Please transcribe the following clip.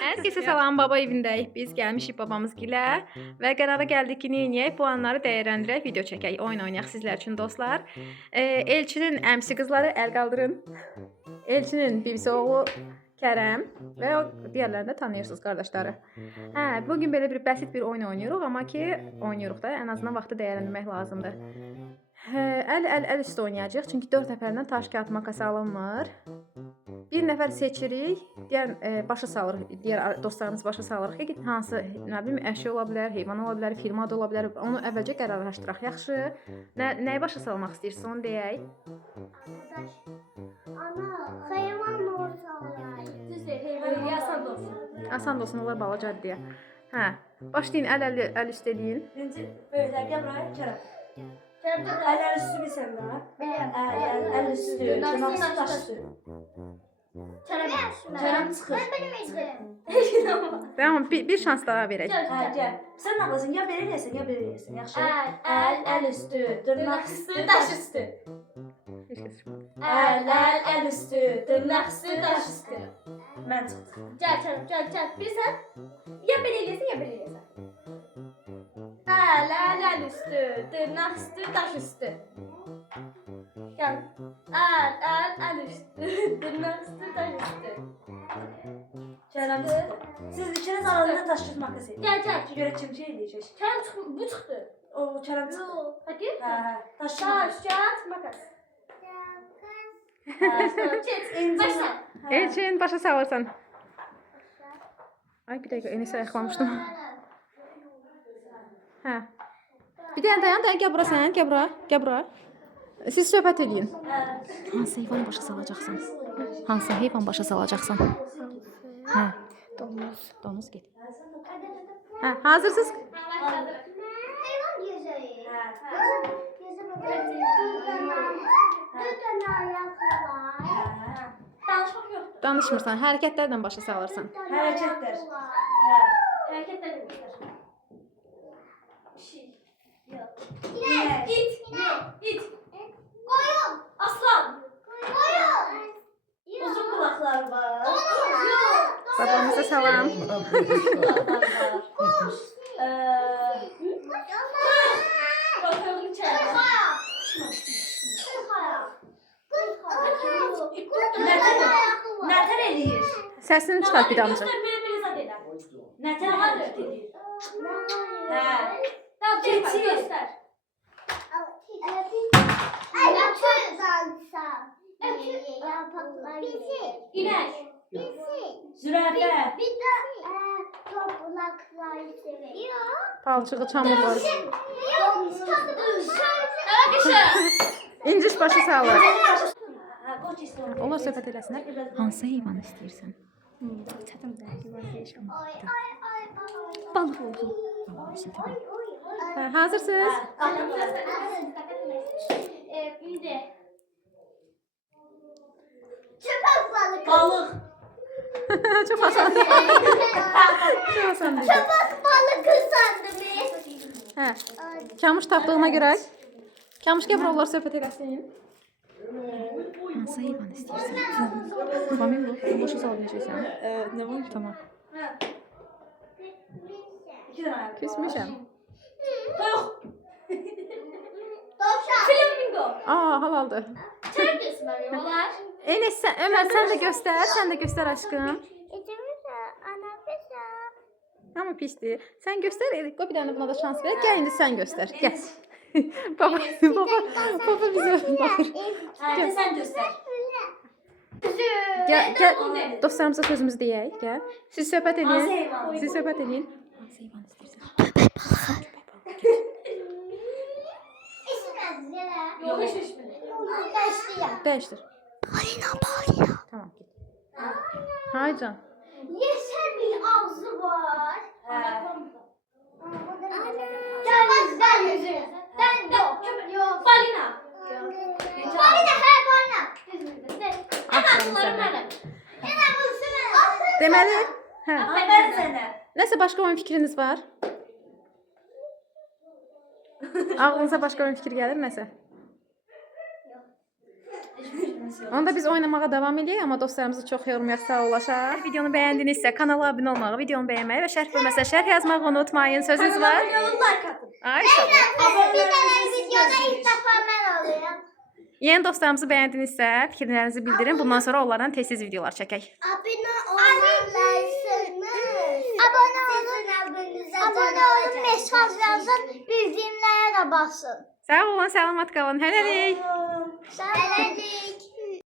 Herkese salam, baba evindəyik. Biz gəlmişik babamız gilə və qərara gəldik ki, neyiniyək? Bu anları dəyərləndirək, video çəkək, oyun oynayaq sizlər üçün dostlar. Elçinin əmsi qızları əl qaldırın. Elçinin bibisi oğlu Kərəm və o digərlərini də tanıyırsınız qardaşları. Bugün belə bir bəsit bir oyun oynayırıq, amma ki oynayırıq da, ən azından vaxtı dəyərləndirmək lazımdır. Əl üstü oynayacağıq, çünki 4 nəfərdən daş kağıt makas alınmır. Bir nəfər seçirik, başa salırıq, digər dostlarımız başa salırıq ki, hansı əşya ola bilər, heyvan ola bilər, firma da ola bilər. Onu əvvəlcə qərarlaşdıraq. Yaxşı. Nəyi başa salmaq istəyirsiniz, onu deyək. Ana, heyvan olsa olar. Düzdür, heyvan asan da olsun. Asan da olsun, onlar balacadır deyə. Başlayın, əl üstü eləyin. Birinci böyüklər gəl buraya, Kərəm. Əl üstü bilsən də. Əl üstü, dırnaq daş üstü. Kərəm çıxır. Ben bilmeyeceğim. Tamam, bir şans daha verək. Gəl. Sən nə qılsın? Ya belə eləyəsən, ya belə eləyəsən. Yaxşı. Əl üstü, dırnaq üstü, daş üstü. Əl üstü, dırnaq üstü, daş üstü. Mən çıxdım. Gel. Bir sen ya ben eylesin ya ben eylesin. El üstü, tırnak üstü, taş üstü. Gel. El üstü, tırnak üstü, taş üstü. Kərəm çıxdı. Siz ikiniz arasında daş kağıt makas edin. Gel. Görə kim şey eləyəcək? Bu çıktı. O Kərəm çıxdı. Hadi. Daş Taş, kağıt. kağıt, makas. Başla. Elçin, başa salırsan. Ay, bir dəqiqə, Enis'i ayıqlamışdım. Bir dənə dayan, gəl bura sən, gəl bura. Siz söhbət edin. Hansı heyvan başa salacaqsan? Hansı heyvan başa salacaqsan? Domuz get. Hazırsınız? Hayvan gözü. Danışmak yok. Danışmırsan, hərəkətlərlə başa salırsan. Hərəkətlər. Hareketler yapıyorlar. Bir şey. Yok. İnek. İt. Koyun. Aslan. Koyun. Uzun kulaklar var. Yok. Babamıza salam. Kuş. Bakalım içeride. Nətər eləyir? Səsini çıxart bir damcı. Nətər hərəkət edir? Tamam, Keçi. göster. İnek. Zürafə. Bir de topraklar seviyor. Palçığı, çamurları. İnciş başa salır. Onlar söhbət eləsinlər. Hansı heyvan istəyirsən? Balık olsun. Hazırsınız? Şimdi. Köpek balığı. Balıq. Çox asan. Çox asan dedi. Köpek balığı sandım. Kamuş tapdığına görə. Kamuş gəl bura, onlar söhbət eləsin. Hansı heyvan istəyirsən? Famil bu, başa sala biləcəksən. Nə var? Tamam. İki dənə. Küsmüşəm. Toyuq. Tavşan. Flamingo. Halaldır. Çay gösteriyorlar. Enes, Ömər, sən də göstər aşkım. Amma pisdir. Sən göstər, qoy bir dənə buna da şans ver. Gəl indi sən göstər. Gəl. Baba bizə baxır. Sən göstər. Gəl, dostlarımıza sözümüzü deyək. Gəl. Siz söhbət edin. Hansı heyvan? Siz söhbət edin. Hansı heyvan istəyirsən? Yok hiç bilmiyorum. Dəyişdir. Balina. Tamam, git. Hay can. Yeşil bir ağzı var. Ben yüzü. Ben yok. Balina. Balina her balina. Aferin sənə. Hemen bulsun. Deməli, Mən sənə. nəsə başqa oyun fikriniz var? Ağlınıza başqa oyun fikir gəlir nəsə? Onda biz oynamağa davam edək, amma dostlarımızı çox yormayaq, sağ olaşaq. Videonu bəyəndinizsə kanala abunə olmağı, videonu bəyənməyi və şərh bölməsə şərh yazmağı unutmayın. Sözünüz var. Like atın. Ay sağ olun. Bir tane videoda ilk defa ben oluyorum. Yeni dostlarımızı bəyəndinizsə fikirlərinizi bildirin. Bundan sonra onlardan tez-tez videolar çəkək. Abone olmalısınız. Abone olun, mesaj yazın, bildirimlere de basın. Sağ olun, salamat qalın. Hələlik. Hələlik.